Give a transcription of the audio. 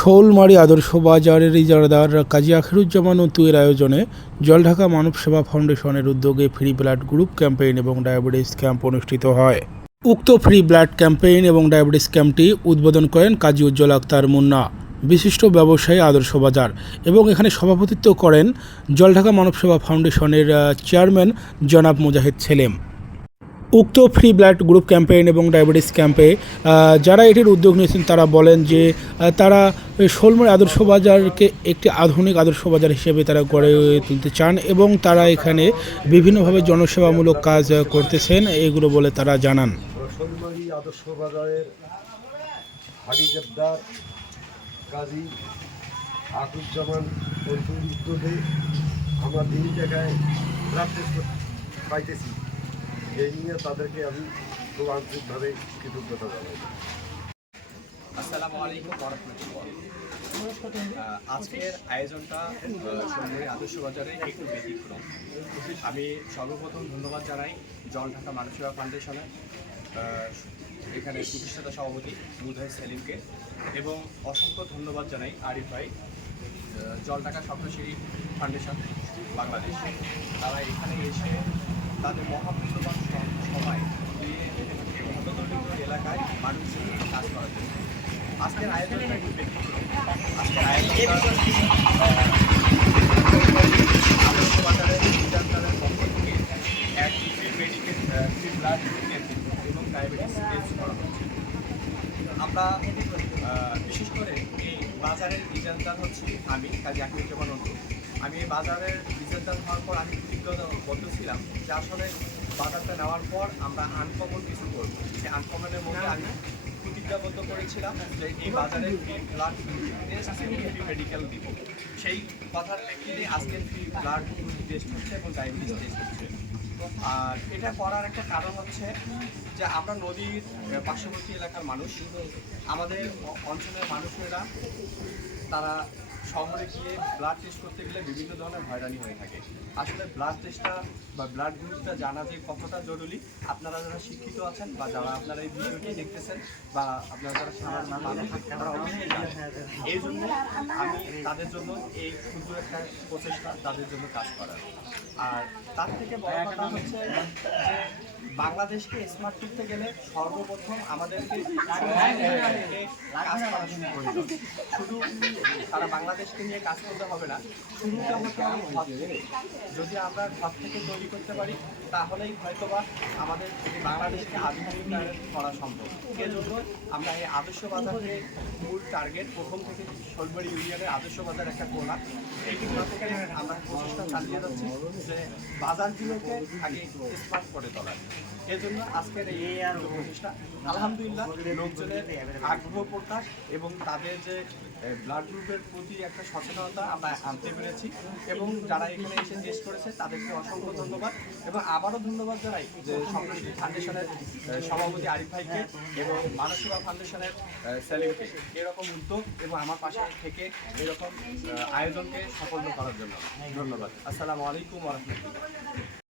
শোলমারী আদর্শ বাজারের ইজারাদার কাজী আখিরুজ্জামান অতুয়ের আয়োজনে জলঢাকা মানব সেবা ফাউন্ডেশনের উদ্যোগে ফ্রি ব্লাড গ্রুপ ক্যাম্পেইন এবং ডায়াবেটিস ক্যাম্প অনুষ্ঠিত হয়। উক্ত ফ্রি ব্লাড ক্যাম্পেইন এবং ডায়াবেটিস ক্যাম্পটি উদ্বোধন করেন কাজী উজ্জ্বল আক্তার মুন্না, বিশিষ্ট ব্যবসায়ী, আদর্শ বাজার, এবং এখানে সভাপতিত্ব করেন জলঢাকা মানব সেবা ফাউন্ডেশনের চেয়ারম্যান জনাব মুজাহিদ সেলিম। উক্ত ফ্রি ব্লাড গ্রুপ ক্যাম্পেইন এবং ডায়াবেটিস ক্যাম্পে যারা এটির উদ্যোগ নিয়েছেন তারা বলেন যে তারা শোলমারী আদর্শ বাজারকে একটি আধুনিক আদর্শ বাজার হিসেবে তারা গড়ে তুলতে চান এবং তারা এখানে বিভিন্নভাবে জনসেবামূলক কাজ করতেছেন এগুলো বলে তারা জানান। শোলমারী আদর্শ বাজারের হাড়ি জেদ্দার কাজী আখিরুজ্জামান উদ্যোগে আমরা তিন জায়গায় ব্লাড টেস্ট পাইতেছি। এই নিয়ে তাদেরকে আমি খুব আন্তরিকভাবে কৃতজ্ঞতা জানাই। আসসালামু আলাইকুম ওয়া রাহমাতুল্লাহ। আজকের আয়োজনটা শোলমারী আদর্শ বাজারে একটু ব্যতিক্রম। আমি সর্বপ্রথম ধন্যবাদ জানাই জলঢাকা মানব সেবা ফাউন্ডেশনের এখানে প্রতিষ্ঠাতা সভাপতি মুজাহিদ সেলিমকে, এবং অসংখ্য ধন্যবাদ জানাই আরিফ ভাই, জলঢাকা স্বপ্নশ্রী ফাউন্ডেশন বাংলাদেশ। তারা এখানে এসে তাদের মহামূল্যবান সময় দিয়ে এলাকায় মানুষের কাজ করার জন্য আজকের আয়োজনটা একটু ব্যতিক্রম। আজকের আয়োজনটা আদর্শ বাজারের ইন্টারনালের পক্ষ থেকে এক ফ্রি মেডিকেল ফ্রি ব্লাড এবং ডায়াবেটিস টেস্ট করা হচ্ছে। আমরা বিশেষ করে এই বাজারের ইজারাদার হচ্ছি আমি কাজী আখিরুজ্জামান অন্তু। আমি এই বাজারের ইজারাদার হওয়ার পর আমি প্রতিজ্ঞাবদ্ধ ছিলাম যে আসলে বাজারটা নেওয়ার পর আমরা আনকমন কিছু করব। সেই আনকমনের মধ্যে আমি প্রতিজ্ঞাবদ্ধ করেছিলাম যে এই বাজারের ফ্রি ব্লাড টেস্ট এবং ফ্রি মেডিকেল দিব। সেই কথার প্রেক্ষিতে আজকের ফ্রি ব্লাড টেস্ট হচ্ছে এবং ডায়াবেটিস টেস্ট হচ্ছে। আর এটা করার একটা কারণ হচ্ছে যে আমরা নদীর পার্শ্ববর্তী এলাকার মানুষ, আমাদের অঞ্চলের মানুষেরা তারা শহরে গিয়ে ব্লাড টেস্ট করতে গেলে বিভিন্ন ধরনের হয়রানি হয়ে থাকে। আসলে ব্লাড টেস্টটা বা ব্লাড গ্রুপটা জানা যে কতটা জরুরি, আপনারা যারা শিক্ষিত আছেন বা যারা আপনারা এই ভিডিওটি দেখতেছেন বা আপনারা যারা সাধারণ মানুষ তারা অবশ্যই জানেন। এই জন্য আমি তাদের জন্য এই ক্ষুদ্র একটা প্রচেষ্টা তাদের জন্য কাজ করার। আর তার থেকে বড় কথা হচ্ছে যে বাংলাদেশকে স্মার্ট করতে গেলে সর্বপ্রথম আমাদেরকে কাজ করা শুরু করতে হবে। শুধু তারা বাংলাদেশকে নিয়ে কাজ করতে হবে না, শুরুটা হতে হবে ঘর থেকে। যদি আমরা ঘর থেকে তৈরি করতে পারি তাহলেই হয়তোবা আমাদের বাংলাদেশকে আধুনিকায়ন করা সম্ভব। এজন্য আমরা এই আদর্শ বাজারকে মূল টার্গেট প্রথম থেকে শোলমারী ইউনিয়নের আদর্শ বাজার একটা কোণা, এই কোণা থেকে আমরা প্রচেষ্টা চালিয়ে যাচ্ছি যে বাজারগুলোকে আগে স্মার্ট করে তোলার। এজন্য আজকের এই প্রচেষ্টা আলহামদুলিল্লাহ লোকজনের আগ্রহ প্রকাশ এবং তাদের যে ব্লাড গ্রুপের প্রতি একটা সচেতনতা আমরা আনতে পেরেছি, এবং যারা এখানে এসে টেস্ট করেছে তাদেরকে অসংখ্য ধন্যবাদ। এবং আবারও ধন্যবাদ জানাই যে স্বপ্নশ্রী ফাউন্ডেশনের সভাপতি আরিফ ভাইকে এবং মানব সেবা ফাউন্ডেশনের সেলিমকে এরকম উদ্যোগ এবং আমার পাশে থেকে এরকম আয়োজনকে সফল করার জন্য ধন্যবাদ। আসসালামু আলাইকুম ওয়া রাহমাতুল্লাহ।